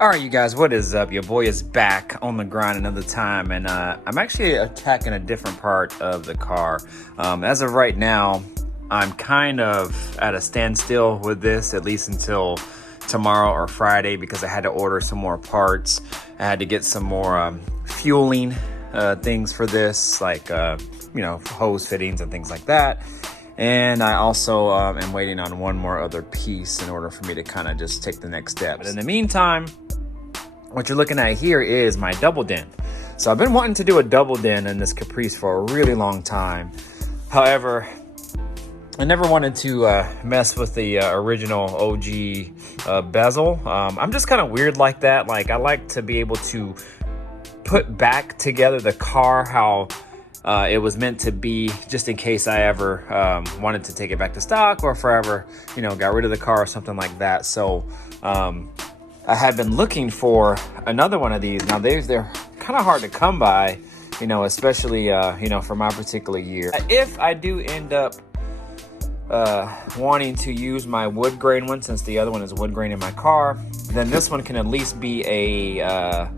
All right, you guys, what is up? Your boy is back on the grind another time, and I'm actually attacking a different part of the car. As of right now, I'm kind of at a standstill with this, at least until tomorrow or Friday, because I had to order some more parts. I had to get some more fueling things for this, like hose fittings and things like that. And I also am waiting on one more other piece in order for me to kind of just take the next step. But in the meantime, what you're looking at here is my double dent. So I've been wanting to do a double dent in this Caprice for a really long time. However, I never wanted to mess with the original OG bezel. I'm just kind of weird like that. Like, I like to be able to put back together the car how it was meant to be, just in case I ever wanted to take it back to stock, or forever, got rid of the car or something like that. So I had been looking for another one of these. Now they're kind of hard to come by, especially for my particular year. If I do end up wanting to use my wood grain one, since the other one is wood grain in my car, then this one can at least be a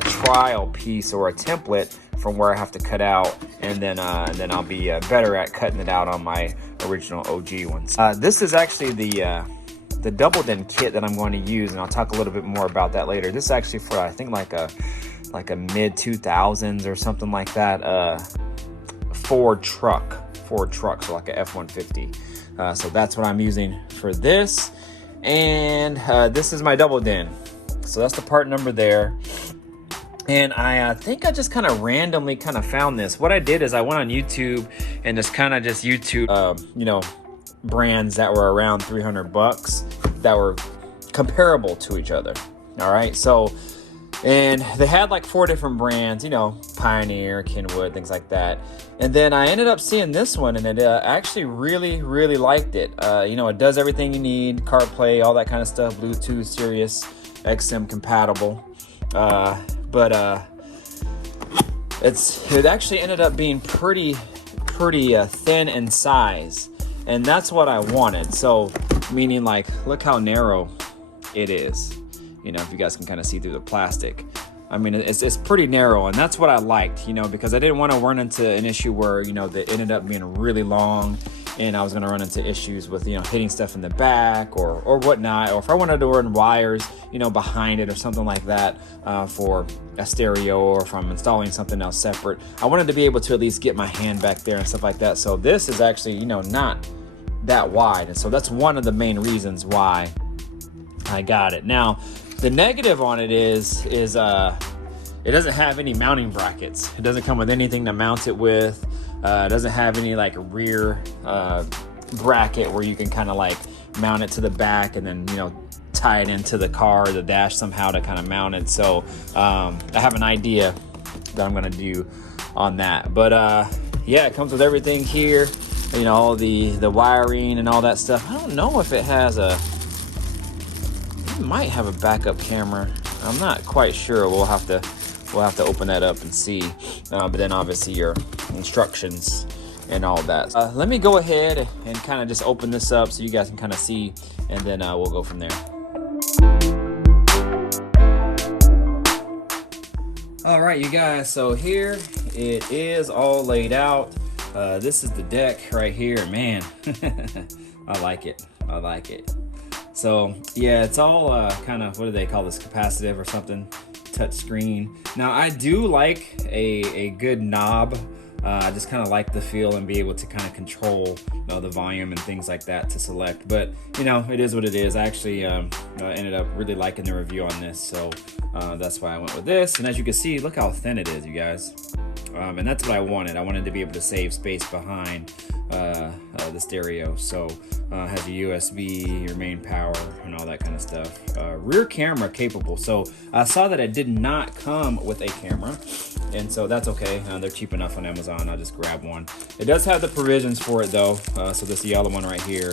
trial piece or a template from where I have to cut out, and then I'll be better at cutting it out on my original OG ones. This is actually the double dent kit that I'm going to use, and I'll talk a little bit more about that later. This is actually for, I think, like a mid 2000s or something like that Ford truck, so like a F-150. So that's what I'm using for this, and this is my double dent. So that's the part number there. And I think I just kind of randomly found this. What I did is I went on YouTube and just YouTube, brands that were around $300 that were comparable to each other. All right. So, and they had like 4 different brands, Pioneer, Kenwood, things like that. And then I ended up seeing this one, and it actually really, really liked it. It does everything you need, CarPlay, all that kind of stuff, Bluetooth, Sirius, XM compatible. But it actually ended up being pretty thin in size, and that's what I wanted. So, meaning, like, look how narrow it is. If you guys can kind of see through the plastic. I mean, it's pretty narrow, and that's what I liked, because I didn't want to run into an issue where, they ended up being really long, and I was going to run into issues with, hitting stuff in the back or whatnot, or if I wanted to run wires, behind it or something like that for a stereo, or if I'm installing something else separate. I wanted to be able to at least get my hand back there and stuff like that. So this is actually, not that wide, and so that's one of the main reasons why I got it. Now, the negative on it is it doesn't have any mounting brackets. It doesn't come with anything to mount it with. It doesn't have any like rear bracket where you can kind of like mount it to the back and then tie it into the car or the dash somehow to kind of mount it. So I have an idea that I'm gonna do on that. But yeah, it comes with everything here. All the wiring and all that stuff. I don't know if it has it might have a backup camera. I'm not quite sure. We'll have to open that up and see. But then obviously your instructions and all that. Let me go ahead and kind of just open this up so you guys can kind of see, and then we'll go from there. All right, you guys, so here it is all laid out. This is the deck right here, man. I like it. So yeah, it's all kind of, what do they call this, capacitive or something, touch screen. Now I do like a good knob. I just kind of like the feel and be able to kind of control the volume and things like that to select. But it is what it is. I actually ended up really liking the review on this, so that's why I went with this. And as you can see, look how thin it is, you guys. And that's what I wanted. I wanted to be able to save space behind the stereo. So it has your USB, your main power, and all that kind of stuff. Rear camera capable. So I saw that it did not come with a camera, and so that's okay. They're cheap enough on Amazon. I'll just grab one. It does have the provisions for it though. So this yellow one right here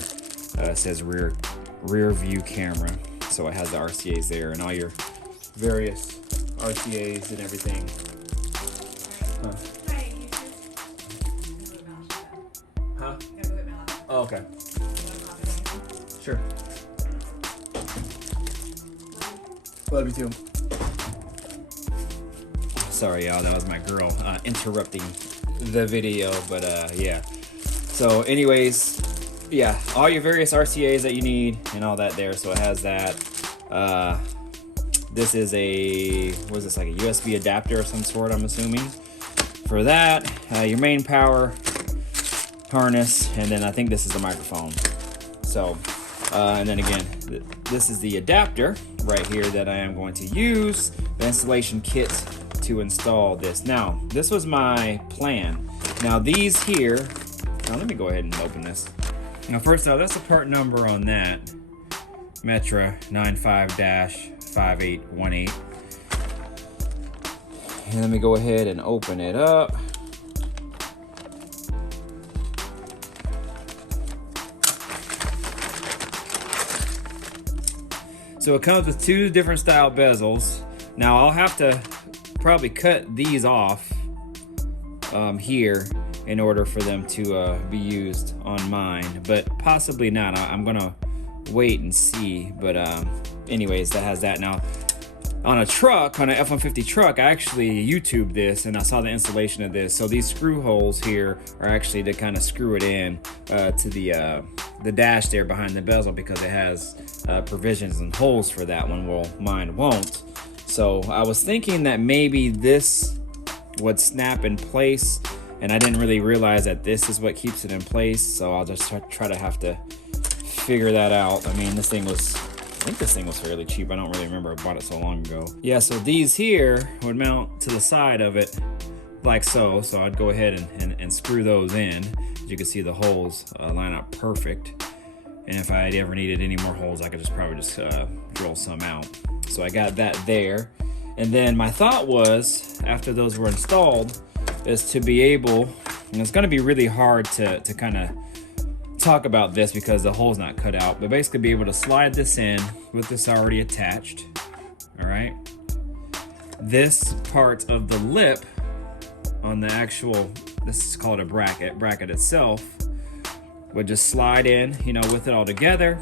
says rear view camera. So it has the RCAs there and all your various RCAs and everything. Huh? Oh, okay. Sure. Love you too. Sorry, y'all. That was my girl interrupting the video, but yeah. So, anyways, yeah, all your various RCAs that you need and all that there. So it has that. This is a, what is this, like a USB adapter of some sort, I'm assuming. For that, your main power harness, and then I think this is a microphone. So, and then again, this is the adapter right here that I am going to use, the installation kit to install this. Now, this was my plan. Now these here, now let me go ahead and open this. Now first off, that's the part number on that, Metra 95-5818. And let me go ahead and open it up. So it comes with two different style bezels. Now I'll have to probably cut these off here in order for them to be used on mine, but possibly not. I'm gonna wait and see, but anyways, that has that. Now on a truck, on an F-150 truck, I actually YouTubed this and I saw the installation of this. So these screw holes here are actually to kind of screw it in to the dash there behind the bezel, because it has provisions and holes for that one. Well, mine won't. So I was thinking that maybe this would snap in place, and I didn't really realize that this is what keeps it in place. So I'll just try to have to figure that out. I mean, this thing was, I think this thing was fairly cheap. I don't really remember, I bought it so long ago. Yeah, so these here would mount to the side of it like so. So I'd go ahead and screw those in. As you can see, the holes line up perfect. And if I ever needed any more holes, I could probably just drill some out. So I got that there. And then my thought was, after those were installed, is to be able, and it's gonna be really hard to kind of talk about this because the hole's not cut out, but basically be able to slide this in with this already attached, all right? This part of the lip on the actual, this is called a bracket itself, would just slide in, you know, with it all together,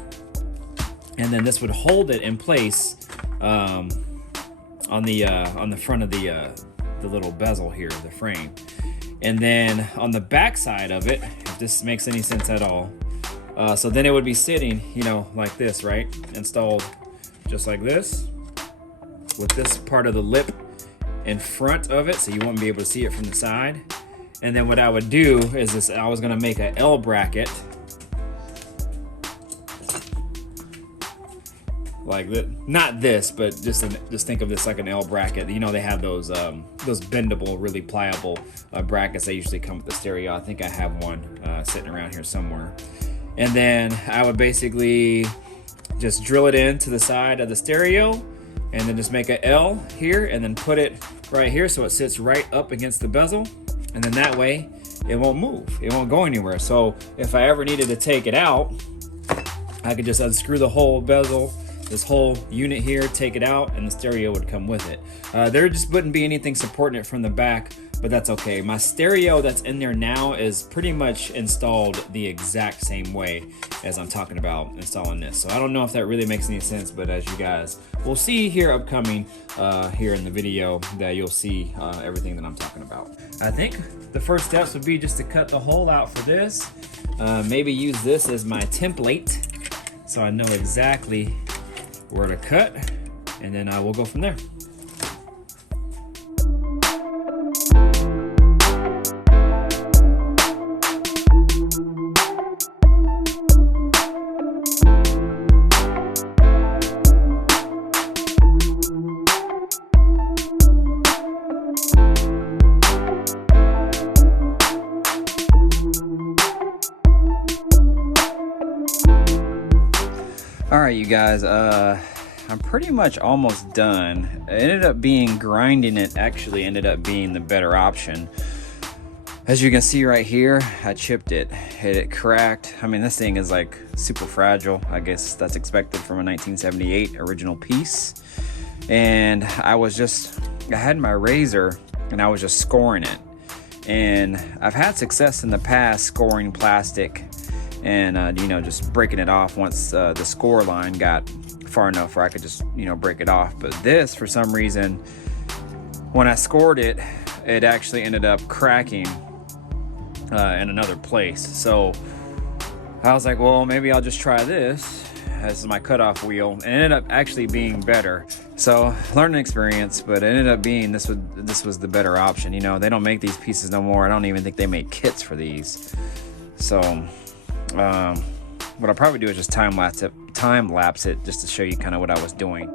and then this would hold it in place on the front of the little bezel here, the frame. And then on the back side of it, if this makes any sense at all, so then it would be sitting, you know, like this, right? Installed just like this, with this part of the lip in front of it, so you won't be able to see it from the side. And then what I would do is this, I was gonna make a L bracket like that. Not this, but just think of this like an L bracket. You know, they have those bendable, really pliable brackets that usually come with the stereo. I think I have one sitting around here somewhere. And then I would basically just drill it into the side of the stereo, and then just make a L here, and then put it right here so it sits right up against the bezel. And then that way it won't move, it won't go anywhere. So if I ever needed to take it out, I could just unscrew the whole bezel, this whole unit here, take it out, and the stereo would come with it. There just wouldn't be anything supporting it from the back, but that's okay. My stereo that's in there now is pretty much installed the exact same way as I'm talking about installing this. So I don't know if that really makes any sense, but as you guys will see here upcoming here in the video, that you'll see everything that I'm talking about. I think the first steps would be just to cut the hole out for this. Maybe use this as my template so I know exactly where to cut, and then we'll go from there. All right, you guys, I'm pretty much almost done. It ended up being grinding it actually ended up being the better option. As you can see right here, I chipped it, it cracked. I mean, this thing is like super fragile. I guess that's expected from a 1978 original piece. And I had my razor and I was just scoring it. And I've had success in the past scoring plastic and you know, just breaking it off once the score line got far enough where I could just, you know, break it off. But this, for some reason, when I scored it, it actually ended up cracking in another place. So I was like, well, maybe I'll just try this as my cutoff wheel, and it ended up actually being better. So learning experience, but it ended up being this was the better option. You know, they don't make these pieces no more. I don't even think they make kits for these. So what I'll probably do is just time lapse it just to show you kind of what I was doing.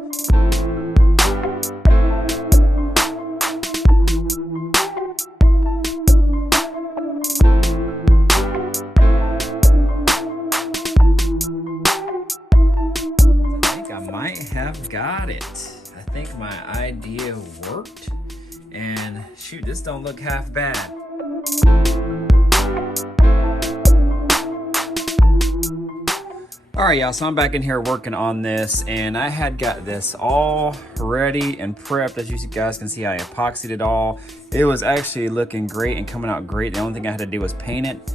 Have got it. I think my idea worked, and shoot, this don't look half bad. All right, y'all, so I'm back in here working on this, and I had got this all ready and prepped. As you guys can see, I epoxied it all. It was actually looking great and coming out great. The only thing I had to do was paint it,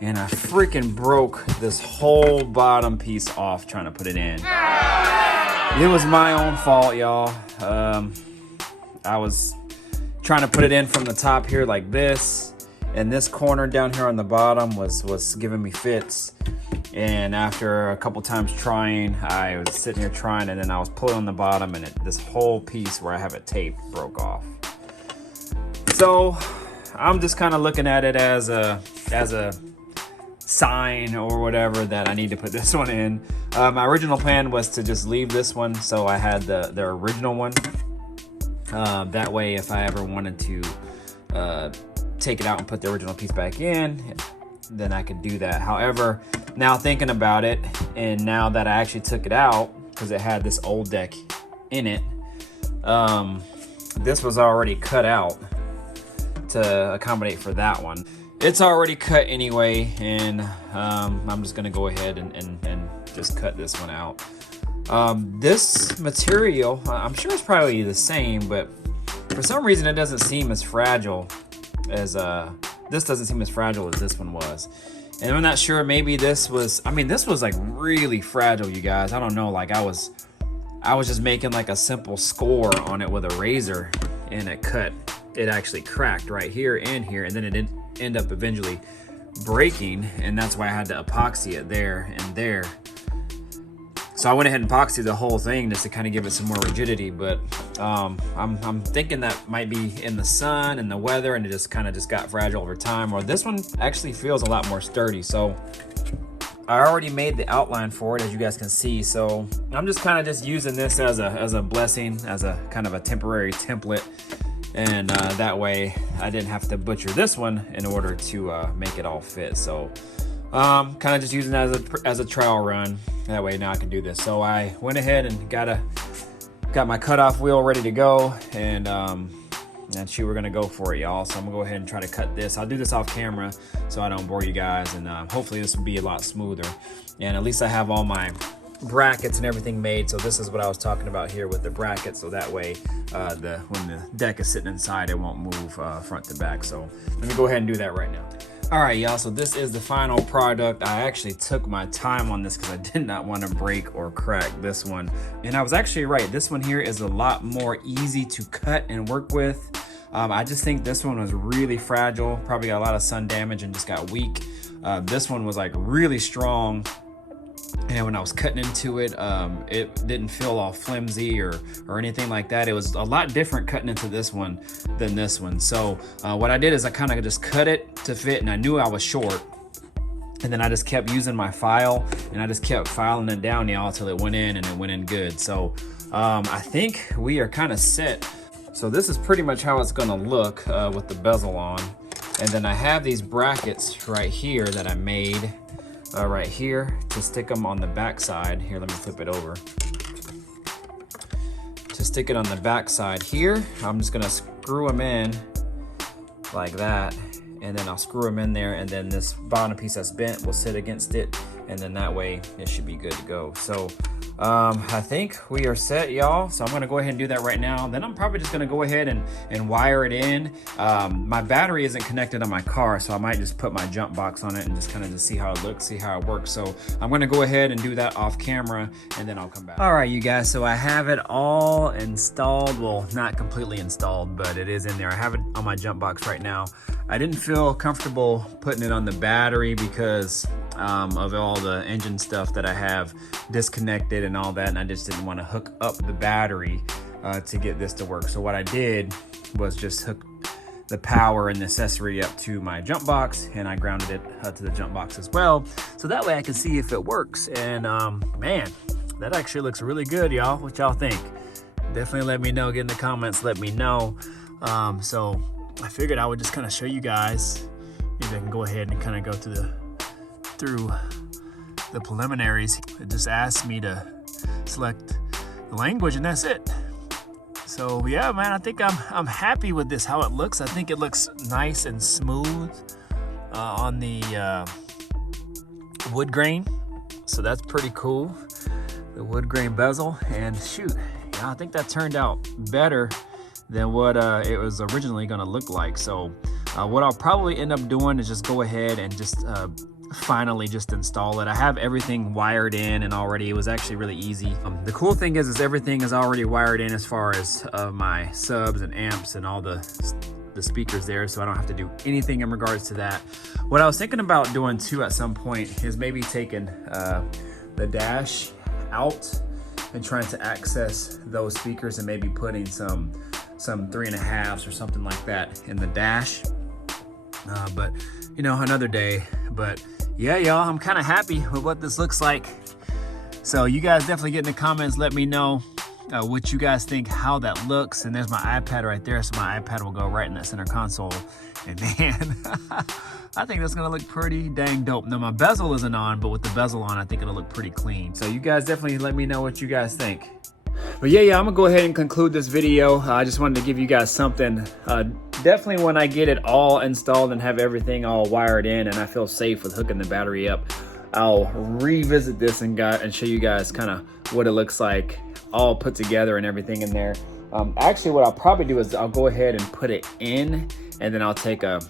and I freaking broke this whole bottom piece off trying to put it in. It was my own fault, y'all. I was trying to put it in from the top here like this, and this corner down here on the bottom was giving me fits. And after a couple times trying, I was sitting here trying, and then I was pulling on the bottom, and this whole piece where I have it taped broke off. So I'm just kind of looking at it as a sign or whatever that I need to put this one in. My original plan was to just leave this one, so I had the original one. That way, if I ever wanted to take it out and put the original piece back in, then I could do that. However, now thinking about it, and now that I actually took it out, because it had this old deck in it, this was already cut out to accommodate for that one. It's already cut anyway, and I'm just gonna go ahead and just cut this one out. This material, I'm sure it's probably the same, but for some reason it doesn't seem as fragile as this doesn't seem as fragile as this one was. And I'm not sure, maybe this was, I mean, this was like really fragile, you guys. I don't know, like I was just making like a simple score on it with a razor, and it actually cracked right here and here, and then it didn't end up eventually breaking, and that's why I had to epoxy it there and there. So I went ahead and epoxied the whole thing just to kind of give it some more rigidity, but I'm thinking that might be in the sun and the weather, and it just kind of got fragile over time. Or this one actually feels a lot more sturdy. So I already made the outline for it, as you guys can see. So I'm just kind of just using this as a blessing, as a kind of a temporary template. And that way I didn't have to butcher this one in order to make it all fit. So kind of just using it as a trial run. That way now I can do this. So I went ahead and got my cutoff wheel ready to go, and shoot, we're gonna go for it, y'all. So I'm gonna go ahead and try to cut this. I'll do this off camera so I don't bore you guys, and hopefully this will be a lot smoother. And at least I have all my brackets and everything made. So this is what I was talking about here with the brackets, so that way when the deck is sitting inside, it won't move front to back. So let me go ahead and do that right now. All right, y'all, so this is the final product. I actually took my time on this because I did not want to break or crack this one. And I was actually right. This one here is a lot more easy to cut and work with. I just think this one was really fragile, probably got a lot of sun damage and just got weak. This one was like really strong. And when I was cutting into it, it didn't feel all flimsy or anything like that. It was a lot different cutting into this one than this one. So what I did is I kind of just cut it to fit, and I knew I was short. And then I just kept using my file, and I just kept filing it down, y'all, until it went in, and it went in good. So I think we are kind of set. So this is pretty much how it's gonna look with the bezel on. And then I have these brackets right here that I made right here to stick them on the back side. Here, let me flip it over. To stick it on the back side here, I'm just gonna screw them in like that, and then I'll screw them in there, and then this bottom piece that's bent will sit against it, and then that way it should be good to go. So I think we are set, y'all. So I'm gonna go ahead and do that right now. Then I'm probably just gonna go ahead and wire it in. My battery isn't connected on my car, so I might just put my jump box on it and just kind of see how it looks, see how it works. So I'm gonna go ahead and do that off camera, and then I'll come back. All right, you guys, so I have it all installed. Well, not completely installed, but it is in there. I have it on my jump box right now. I didn't feel comfortable putting it on the battery because of all the engine stuff that I have disconnected and all that, and I just didn't want to hook up the battery to get this to work. So what I did was just hook the power and the accessory up to my jump box, and I grounded it to the jump box as well, so that way I can see if it works. And man, that actually looks really good, y'all. What y'all think? Definitely let me know, get in the comments, let me know. So I figured I would just kind of show you guys. Maybe I can go ahead and kind of go through the preliminaries. It just asked me to select the language, and that's it. So yeah, man, I think I'm happy with this, how it looks. I think it looks nice and smooth on the wood grain. So that's pretty cool. The wood grain bezel, and shoot, yeah, I think that turned out better than what it was originally gonna look like. So what I'll probably end up doing is just go ahead and just finally just install it. I have everything wired in, and already it was actually really easy. The cool thing is everything is already wired in as far as my subs and amps and all the speakers there, so I don't have to do anything in regards to that. What I was thinking about doing too at some point is maybe taking the dash out and trying to access those speakers, and maybe putting some 3.5s or something like that in the dash. But you know, another day. But yeah, y'all, I'm kind of happy with what this looks like. So you guys definitely get in the comments, let me know what you guys think, how that looks. And there's my iPad right there, so my iPad will go right in that center console. And man, I think that's gonna look pretty dang dope. Now my bezel isn't on, but with the bezel on, I think it'll look pretty clean. So you guys definitely let me know what you guys think. But yeah, I'm gonna go ahead and conclude this video. I just wanted to give you guys something. Definitely when I get it all installed and have everything all wired in and I feel safe with hooking the battery up, I'll revisit this and show you guys kind of what it looks like all put together and everything in there. Actually, what I'll probably do is I'll go ahead and put it in, and then I'll take a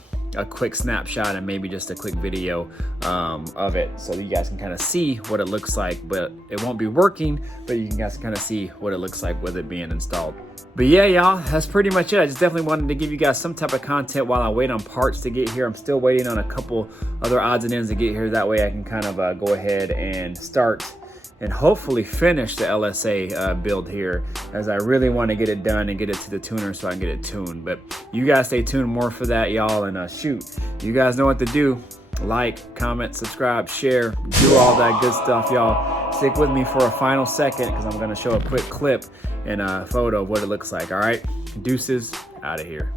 quick snapshot and maybe just a quick video of it, so that you guys can kind of see what it looks like. But it won't be working, but you can guys kind of see what it looks like with it being installed. But yeah, y'all, that's pretty much it. I just definitely wanted to give you guys some type of content while I wait on parts to get here. I'm still waiting on a couple other odds and ends to get here. That way I can kind of go ahead and start and hopefully finish the LSA build here, as I really want to get it done and get it to the tuner so I can get it tuned. But you guys stay tuned more for that, y'all. And shoot, you guys know what to do. Like, comment, subscribe, share, do all that good stuff, y'all. Stick with me for a final second, because I'm going to show a quick clip and a photo of what it looks like. All right, deuces, out of here.